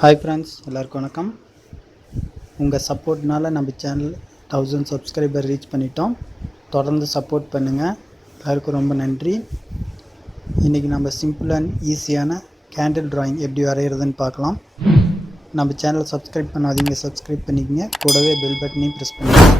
Hi friends, எல்லாருக்கும் வணக்கம். உங்கள் சப்போர்ட்னால நம்ம சேனல் 1000 சப்ஸ்கிரைபர் ரீச் பண்ணிட்டோம். தொடர்ந்து சப்போர்ட் பண்ணுங்கள். எல்லாருக்கும் ரொம்ப நன்றி. இன்றைக்கி நம்ம சிம்பிள் அண்ட் ஈஸியான கேண்டில் ட்ராயிங் எப்படி வரைகிறதுன்னு பார்க்கலாம். நம்ம சேனலை சப்ஸ்கிரைப் பண்ணாதீங்க, சப்ஸ்கிரைப் பண்ணிக்கங்க. கூடவே பெல் பட்டனையும் ப்ரெஸ் பண்ணுங்கள்.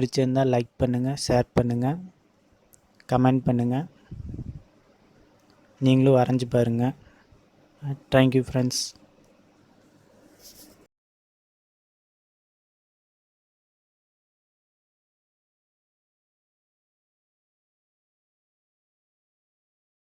பிடிச்சிருந்தால் லைக் பண்ணுங்கள், ஷேர் பண்ணுங்கள், கமெண்ட் பண்ணுங்கள். நீங்களும் வரைஞ்சி பாருங்கள். Thank you friends.